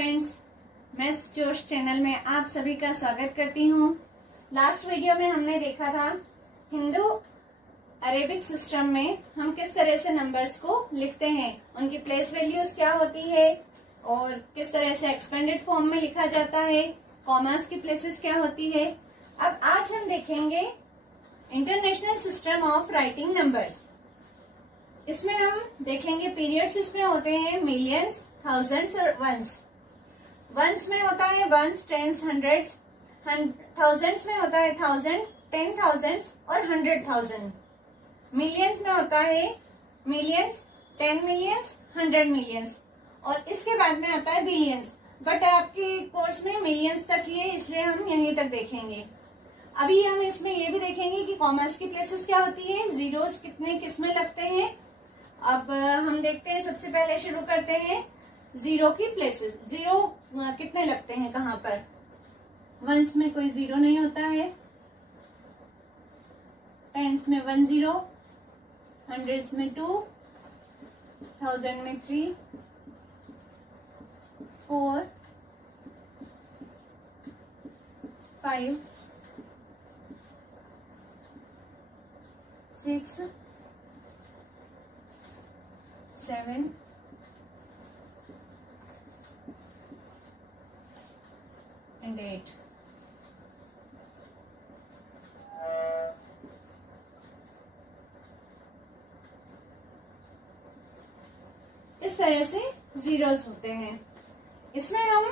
Friends, मैं जोश channel में आप सभी का स्वागत करती हूँ। लास्ट वीडियो में हमने देखा था हिंदू अरेबिक सिस्टम में हम किस तरह से नंबर्स को लिखते हैं, उनकी प्लेस वैल्यूज क्या होती है और किस तरह से एक्सपेंडेड फॉर्म में लिखा जाता है, कॉमास की प्लेसेस क्या होती है। अब आज हम देखेंगे international system of writing numbers. इसमें हम देखेंगे पीरियड्स इसमें होते हैं मिलियंस, थाउजेंड्स और वंस। वंस में होता है वंस, टेंस, हंड्रेड्स। थाउजेंड्स में होता है थाउजेंड, 10,000 और 100,000। मिलियंस में होता है मिलियंस, 10 मिलियंस, 100 मिलियंस और इसके बाद में आता है बिलियंस। बट आपके कोर्स में मिलियंस तक ही है, इसलिए हम यहीं तक देखेंगे। अभी हम इसमें ये भी देखेंगे कि कॉमर्स की प्लेसेस क्या होती है, जीरोस कितने किस में लगते हैं। अब हम देखते हैं, सबसे पहले शुरू करते हैं जीरो की प्लेसेस। जीरो कितने लगते हैं कहाँ पर। वंस में कोई जीरो नहीं होता है, टेंस में 1 0, हंड्रेड्स में 2, 1000 में 3, 4, 5, 6, 7 and 8। इस तरह से जीरोस होते हैं। इसमें हम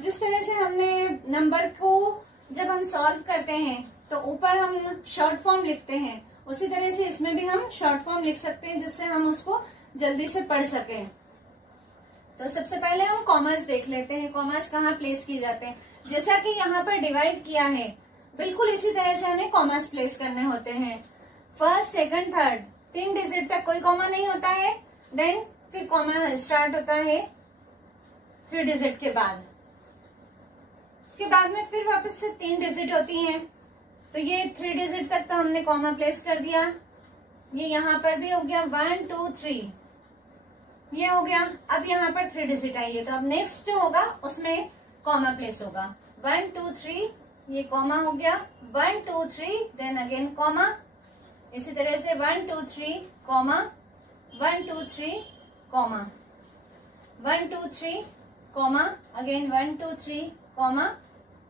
जिस तरह से हमने नंबर को जब हम सॉल्व करते हैं तो ऊपर हम शॉर्ट फॉर्म लिखते हैं, उसी तरह से इसमें भी हम शॉर्ट फॉर्म लिख सकते हैं जिससे हम उसको जल्दी से पढ़ सकें। तो सबसे पहले हम कॉमर्स देख लेते हैं, कॉमर्स कहाँ प्लेस किए जाते हैं। जैसा कि यहाँ पर डिवाइड किया है, बिल्कुल इसी तरह से हमें कॉमर्स प्लेस करने होते हैं। फर्स्ट, सेकंड, थर्ड, 3 डिजिट तक कोई कॉमा नहीं होता है। देन फिर कॉमा स्टार्ट होता है 3 डिजिट के बाद। उसके बाद में फिर वापस से 3 डिजिट होती हैं। तो ये 3 डिजिट तक तो हमने कॉमा प्लेस कर दिया। ये यहाँ पर भी हो गया 1 2 3, ये हो गया। अब यहाँ पर 3 डिजिट आई है, तो अब नेक्स्ट जो होगा उसमें कॉमा प्लेस होगा। 1 2 3, ये कॉमा हो गया। 1 2 3, देन अगेन कॉमा। इसी तरह से 1 2 3 comma, 1 2 3 comma, 1 2 3 comma, again 1 2 3 comma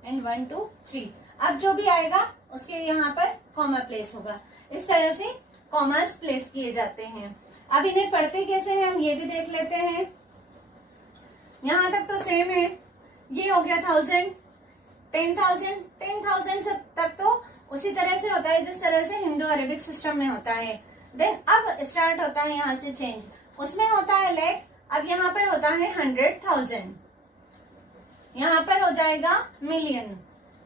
and 1 2 3। अब जो भी आएगा उसके यहाँ पर कॉमा प्लेस होगा। इस तरह से कॉमास प्लेस किए जाते हैं। अब इन्हें पढ़ते कैसे हैं हम ये भी देख लेते हैं। यहाँ तक तो सेम है। ये हो गया 1000, 10,000, 10,000 तक तो उसी तरह से होता है जिस तरह से हिंदू अरेबिक सिस्टम में होता है। देन अब स्टार्ट होता है यहाँ से चेंज, उसमें होता है लाख। अब यहाँ पर होता है 100,000, यहाँ पर हो जाएगा मिलियन,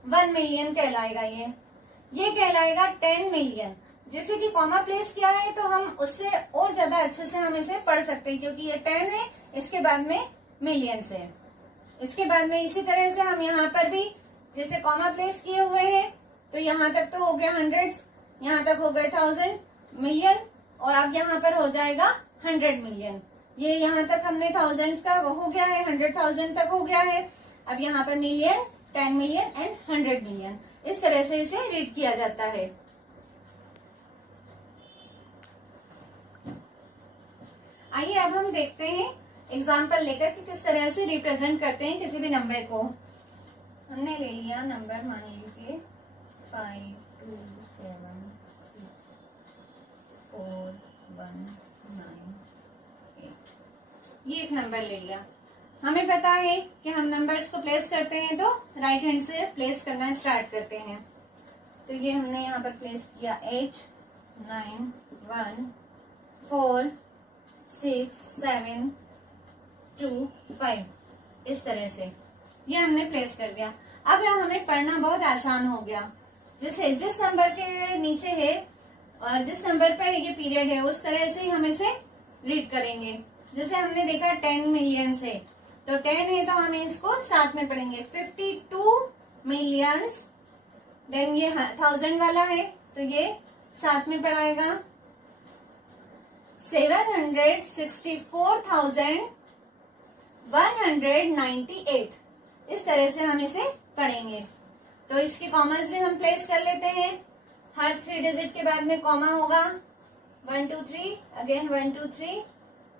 1 मिलियन कहलाएगा। ये कहलाएगा 10 मिलियन। जैसे कि कॉमा प्लेस किया है तो हम उससे और ज्यादा अच्छे से हम इसे पढ़ सकते हैं, क्योंकि ये 10 है, इसके बाद में मिलियंस है। इसके बाद में इसी तरह से हम यहाँ पर भी जैसे कॉमा प्लेस किए हुए हैं, तो यहाँ तक तो हो गया हंड्रेड्स, यहाँ तक हो गए 1000 मिलियन और अब यहाँ पर हो जाएगा 100 मिलियन। ये यहाँ तक हमने थाउजेंड्स का वो हो गया है, 100,000 तक हो गया है। अब यहाँ पर मिलियन, 10 मिलियन एंड 100 मिलियन, इस तरह से इसे रीड किया जाता है। आइए अब हम देखते हैं एग्जाम्पल लेकर कि किस तरह से रिप्रेजेंट करते हैं किसी भी नंबर को। हमने ले लिया नंबर, मान लीजिए 5 2 7 6 4 1 9 8। ये एक नंबर ले लिया। हमें पता है कि हम नंबर्स को प्लेस करते हैं तो राइट हैंड से प्लेस करना स्टार्ट करते हैं। तो ये हमने यहाँ पर प्लेस किया 8 9 1 4 6 7 2 5, इस तरह से ये हमने प्लेस कर दिया। अब हमें पढ़ना बहुत आसान हो गया। जैसे जिस नंबर के नीचे है और जिस नंबर पर ये पीरियड है उस तरह से हम इसे रीड करेंगे। जैसे हमने देखा 10 मिलियन से, तो 10 है तो हम इसको साथ में पढ़ेंगे। 52 मिलियंस, देन ये 1000 वाला है तो ये साथ में पढ़ाएगा। 764,000 198। इस तरह से हम इसे पढ़ेंगे। तो इसके कॉमास भी हम प्लेस कर लेते हैं। हर 3 डिजिट के बाद में कॉमा होगा। 1 2 3, अगेन 1 2 3,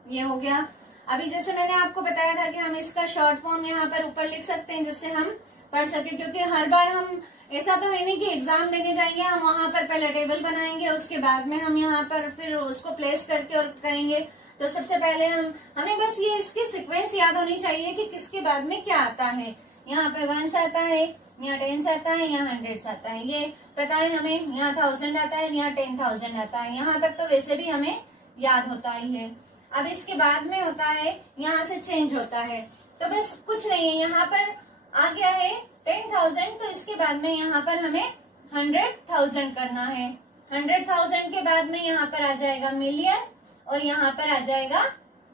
ये हो गया। अभी जैसे मैंने आपको बताया था कि हम इसका शॉर्ट फॉर्म यहाँ पर ऊपर लिख सकते हैं जिससे हम पढ़ सके, क्योंकि हर बार हम ऐसा तो है नहीं कि एग्जाम देने जाएंगे हम वहां पर पहले टेबल बनाएंगे, उसके बाद में हम यहाँ पर फिर उसको प्लेस करके और करेंगे। तो सबसे पहले हमें बस ये इसकी सीक्वेंस याद होनी चाहिए कि किसके बाद में क्या आता है। यहाँ पे 1 आता है, यहाँ 10 आता है, यहाँ 100 आता है, ये पता है हमें। यहाँ 1000 आता है, यहाँ 10,000 आता है। यहाँ तक तो वैसे भी हमें याद होता ही है। अब इसके बाद में होता है, यहाँ से चेंज होता है। तो बस कुछ नहीं है, यहाँ पर आ गया है 10,000, तो इसके बाद में यहाँ पर हमें 100,000 करना है। 100,000 के बाद में यहाँ पर आ जाएगा मिलियन और यहाँ पर आ जाएगा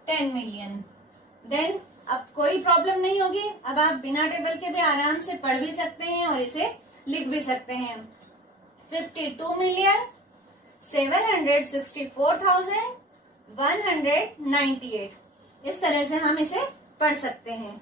10 मिलियन। देन अब कोई प्रॉब्लम नहीं होगी। अब आप बिना टेबल के भी आराम से पढ़ भी सकते हैं और इसे लिख भी सकते हैं। 52,764,198। इस तरह से हम इसे पढ़ सकते हैं।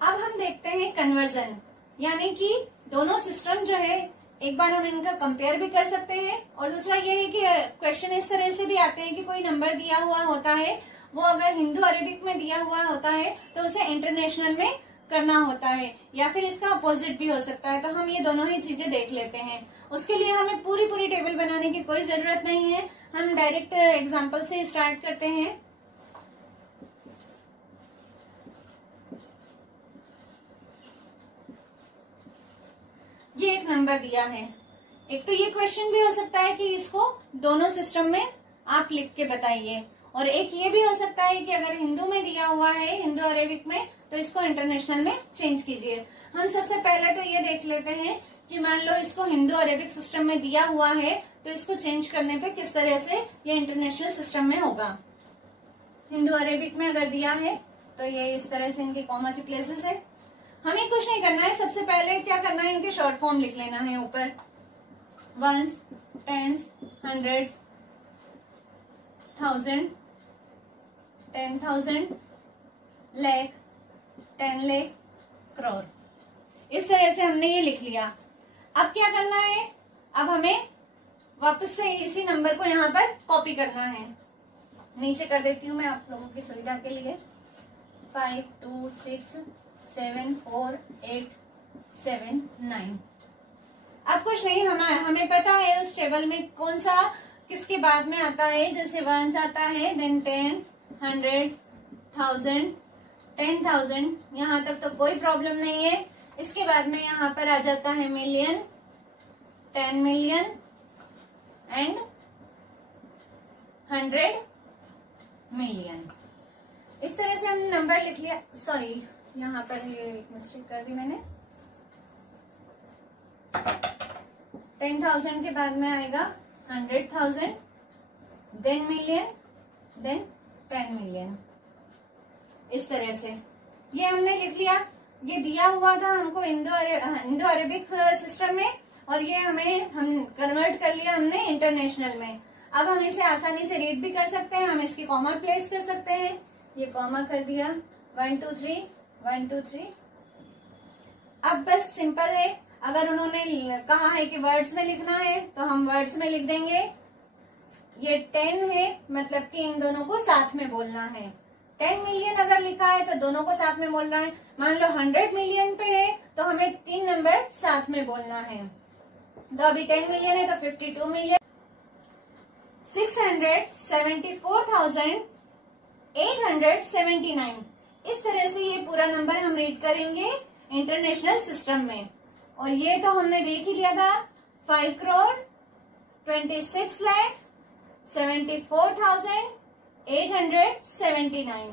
अब हम देखते हैं कन्वर्जन, यानी कि दोनों सिस्टम जो है एक बार हम इनका कंपेयर भी कर सकते हैं। और दूसरा ये है कि क्वेश्चन इस तरह से भी आते हैं कि कोई नंबर दिया हुआ होता है, वो अगर हिंदू अरेबिक में दिया हुआ होता है तो उसे इंटरनेशनल में करना होता है, या फिर इसका अपोजिट भी हो सकता है। तो हम ये दोनों ही चीजें देख लेते हैं। उसके लिए हमें पूरी टेबल बनाने की कोई जरूरत नहीं है, हम डायरेक्ट एग्जाम्पल से स्टार्ट करते हैं। ये एक नंबर दिया है। एक तो ये क्वेश्चन भी हो सकता है कि इसको दोनों सिस्टम में आप लिख के बताइए, और एक ये भी हो सकता है कि अगर हिंदू में दिया हुआ है, हिंदू अरेबिक में, तो इसको इंटरनेशनल में चेंज कीजिए। हम सबसे पहले तो ये देख लेते हैं कि मान लो इसको हिंदू अरेबिक सिस्टम में दिया हुआ है तो इसको चेंज करने पे किस तरह से ये इंटरनेशनल सिस्टम में होगा। हिंदू अरेबिक में अगर दिया है तो ये इस तरह से इनके कॉमा की प्लेसेस है। हमें कुछ नहीं करना है, सबसे पहले क्या करना है, इनके शॉर्ट फॉर्म लिख लेना है ऊपर। 1s, 10s, 100s, 1000, 10,000, lakh, 10 lakh, crore. इस तरह से हमने ये लिख लिया। अब क्या करना है, अब हमें वापस से इसी नंबर को यहाँ पर कॉपी करना है। नीचे कर देती हूँ मैं आप लोगों की सुविधा के लिए। 5 2 6 7 4 8 7 9। अब कुछ नहीं, हमें पता है उस टेबल में कौन सा किसके बाद में आता है। जैसे 1 आता है, देन 10, 100, 1000, 10,000, यहाँ तक तो कोई प्रॉब्लम नहीं है। इसके बाद में यहाँ पर आ जाता है मिलियन, 10 मिलियन एंड 100 मिलियन। इस तरह से हमने नंबर लिख लिया। सॉरी, यहाँ पर ये मिस्टेक कर दी मैंने। 10,000 के बाद में आएगा 100,000, देन मिलियन, देन 10 मिलियन। इस तरह से ये हमने लिख लिया। ये दिया हुआ था हमको इंडो अरेबिक सिस्टम में, और ये हम कन्वर्ट कर लिया हमने इंटरनेशनल में। अब हम इसे आसानी से रीड भी कर सकते हैं, हम इसकी कॉमा प्लेस कर सकते हैं। ये कॉमा कर दिया, 1 2 3 1 2 3। अब बस सिंपल है, अगर उन्होंने कहा है कि वर्ड्स में लिखना है तो हम वर्ड्स में लिख देंगे। ये 10 है, मतलब कि इन दोनों को साथ में बोलना है। 10 मिलियन अगर लिखा है तो दोनों को साथ में बोलना है। मान लो 100 मिलियन पे है तो हमें 3 नंबर साथ में बोलना है। तो अभी 10 मिलियन है तो 52 मिलियन। 674,879। इस तरह से ये पूरा नंबर हम रीड करेंगे इंटरनेशनल सिस्टम में। और ये तो हमने देख ही लिया था, 5 करोड़ 26 लाख 74,879।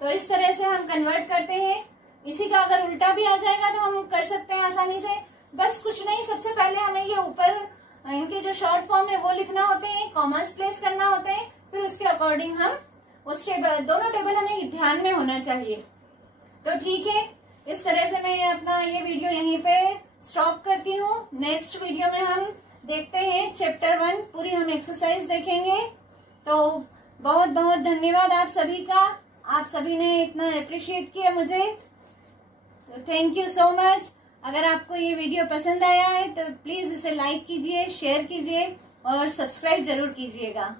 तो इस तरह से हम कन्वर्ट करते हैं। इसी का अगर उल्टा भी आ जाएगा तो हम कर सकते हैं आसानी से। बस कुछ नहीं, सबसे पहले हमें ये ऊपर इनके जो शॉर्ट फॉर्म है वो लिखना होते हैं, कॉमास प्लेस करना होते हैं, फिर उसके अकॉर्डिंग हम उस टेबल, दोनों टेबल हमें ध्यान में होना चाहिए। तो ठीक है, इस तरह से मैं अपना ये वीडियो यहीं पे स्टॉप करती हूँ। नेक्स्ट वीडियो में हम देखते हैं चैप्टर 1, पूरी हम एक्सरसाइज देखेंगे। तो बहुत बहुत धन्यवाद आप सभी का। आप सभी ने इतना अप्रिशिएट किया मुझे, तो थैंक यू सो मच। अगर आपको ये वीडियो पसंद आया है तो प्लीज इसे लाइक कीजिए, शेयर कीजिए और सब्सक्राइब जरूर कीजिएगा।